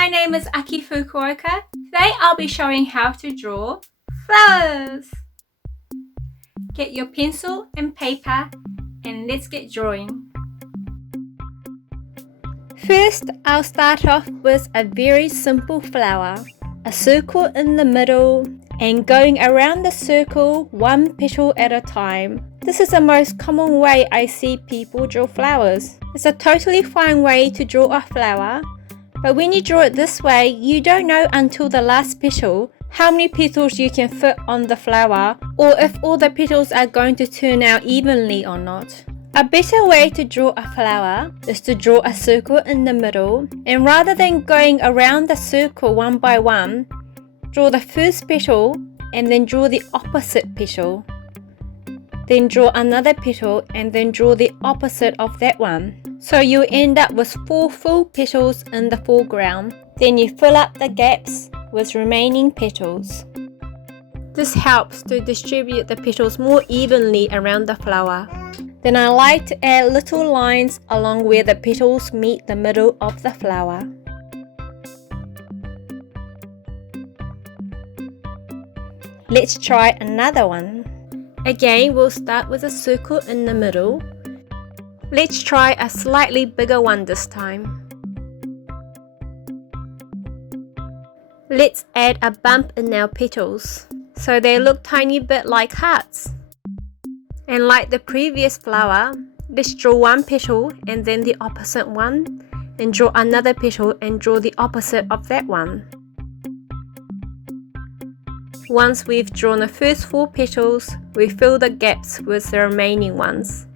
my name is Aki Fukuoka. Today I'll be showing how to draw flowers. Get your pencil and paper and let's get drawing. First, I'll start off with a very simple flower. A circle in the middle and going around the circle one petal at a time. This is the most common way I see people draw flowers. It's a totally fine way to draw a flower, but when you draw it this way, you don't know until the last petal how many petals you can fit on the flower or if all the petals are going to turn out evenly or not. A better way to draw a flower is to draw a circle in the middle, and rather than going around the circle one by one, draw the first petal and then draw the opposite petal. Then draw another petal and then draw the opposite of that one. So you end up with 4 full petals in the foreground. Then you fill up the gaps with remaining petals. This helps to distribute the petals more evenly around the flower. Then I like to add little lines along where the petals meet the middle of the flower. Let's try another one. Again, we'll start with a circle in the middle. Let's try a slightly bigger one this time. Let's add a bump in our petals so they look tiny bit like hearts. And like the previous flower, let's draw one petal and then the opposite one, and draw another petal and draw the opposite of that one. Once we've drawn the first 4 petals, we fill the gaps with the remaining ones.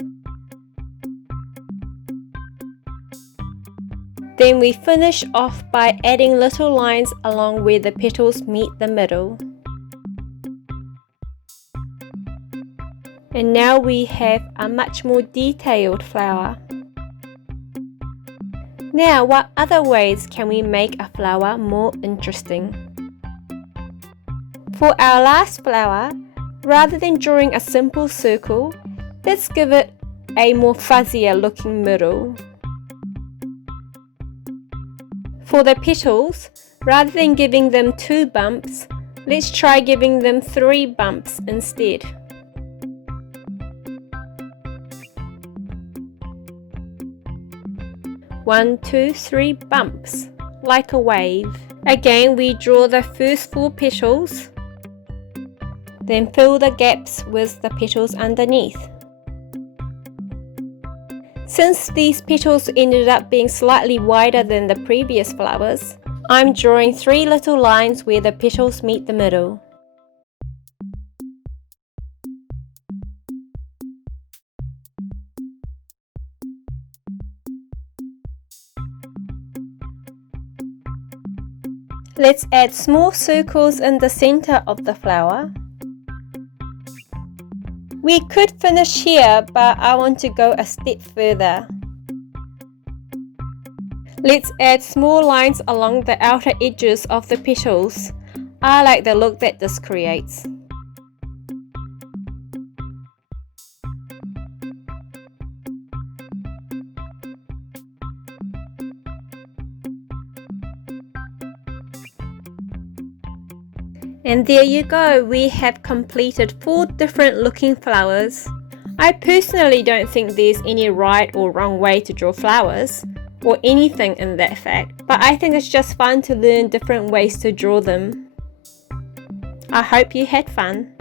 Then we finish off by adding little lines along where the petals meet the middle. And now we have a much more detailed flower. Now, what other ways can we make a flower more interesting? For our last flower, rather than drawing a simple circle, let's give it a more fuzzier looking middle. For the petals, rather than giving them 2 bumps, let's try giving them 3 bumps instead. One, 2, 3 bumps, like a wave. Again, we draw the first 4 petals, then fill the gaps with the petals underneath. Since these petals ended up being slightly wider than the previous flowers, I'm drawing 3 little lines where the petals meet the middle. Let's add small circles in the center of the flower. We could finish here, but I want to go a step further. Let's add small lines along the outer edges of the petals. I like the look that this creates. And there you go, we have completed 4 different looking flowers. I personally don't think there's any right or wrong way to draw flowers, or anything in that fact, but I think it's just fun to learn different ways to draw them. I hope you had fun.